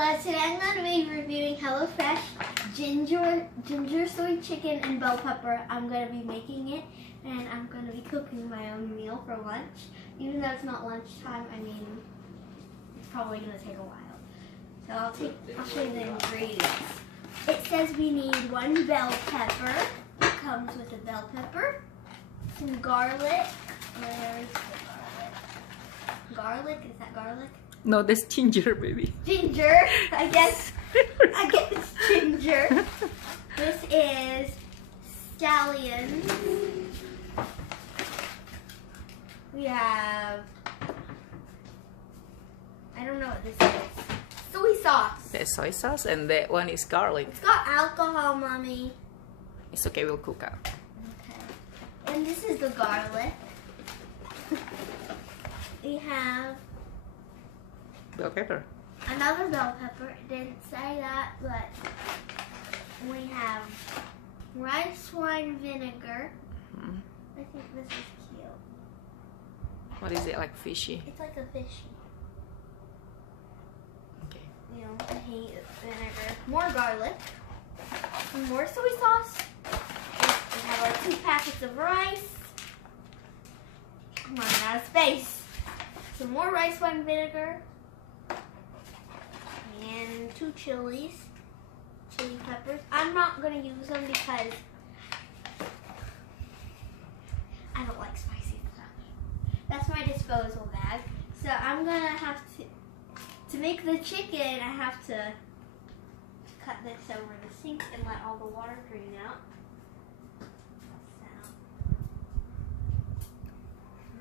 Today I'm going to be reviewing HelloFresh ginger soy chicken and bell pepper. I'm going to be making it, and I'm going to be cooking my own meal for lunch. Even though it's not lunchtime, I mean, it's probably going to take a while. So I'll show you the ingredients. It says we need 1 bell pepper. It comes with a bell pepper, some garlic. Where's the garlic? Garlic? Is that garlic? No, that's ginger, baby. Ginger, I guess it's ginger. This is scallions. We have, I don't know what this is. Soy sauce. That's soy sauce, and that one is garlic. It's got alcohol, Mommy. It's okay, we'll cook out. Okay. And this is the garlic. We have Bell pepper. another bell pepper. It didn't say that, but we have rice wine vinegar. Hmm. I think this is cute. What is it, like fishy? It's like a fishy. Okay. You know, I hate vinegar. More garlic. Some more soy sauce. We have our 2 packets of rice. I'm running out of space. Some more rice wine vinegar. And 2 chili peppers. I'm not going to use them because I don't like spicy stuff. That's my disposal bag. So I'm going to have to make the chicken, I have to cut this over the sink and let all the water drain out.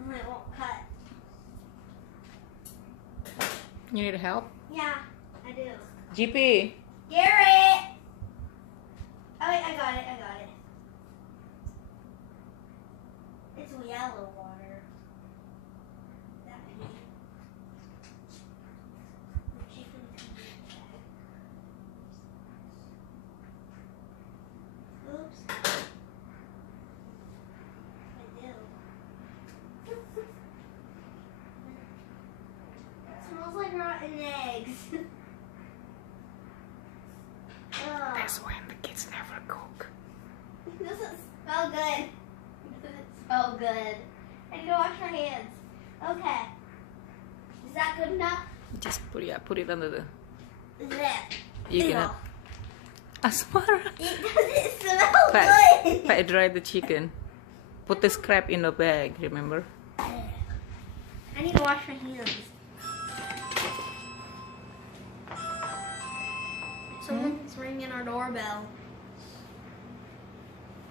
So, it won't cut. You need help? Yeah, I do. GP! Garrett! Oh wait, I got it. It's yellow water. That means the chicken can be checked. Oops. I do. It smells like rotten eggs. Ugh. That's when the kids never cook. It doesn't smell good. It doesn't smell good. I need to wash my hands. Okay. Is that good enough? Just put it under the... There. You Ew. cannot... Asmara! It doesn't smell good. Pat dry the chicken. Put the scrap in the bag, remember? I need to wash my hands. Someone's ringing our doorbell.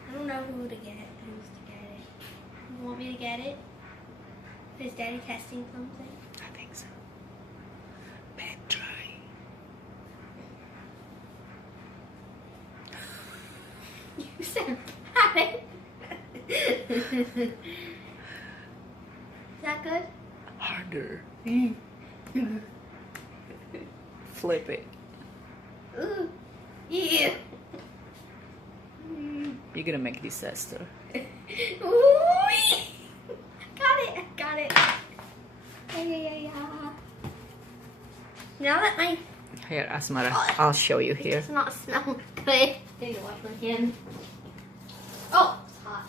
I don't know who's to get it. You want me to get it? Is Daddy testing something? I think so. Pat dry. You said pat. Is that good? Harder. Flip it. Ooh. Yeah. You're gonna make disaster. Ooh. Got it. Yeah. Now that my Here, Asmara, I'll show you it here. does not smell good. I need to wash my hands. Oh, it's hot.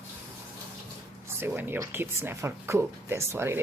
So when your kids never cook, that's what it is.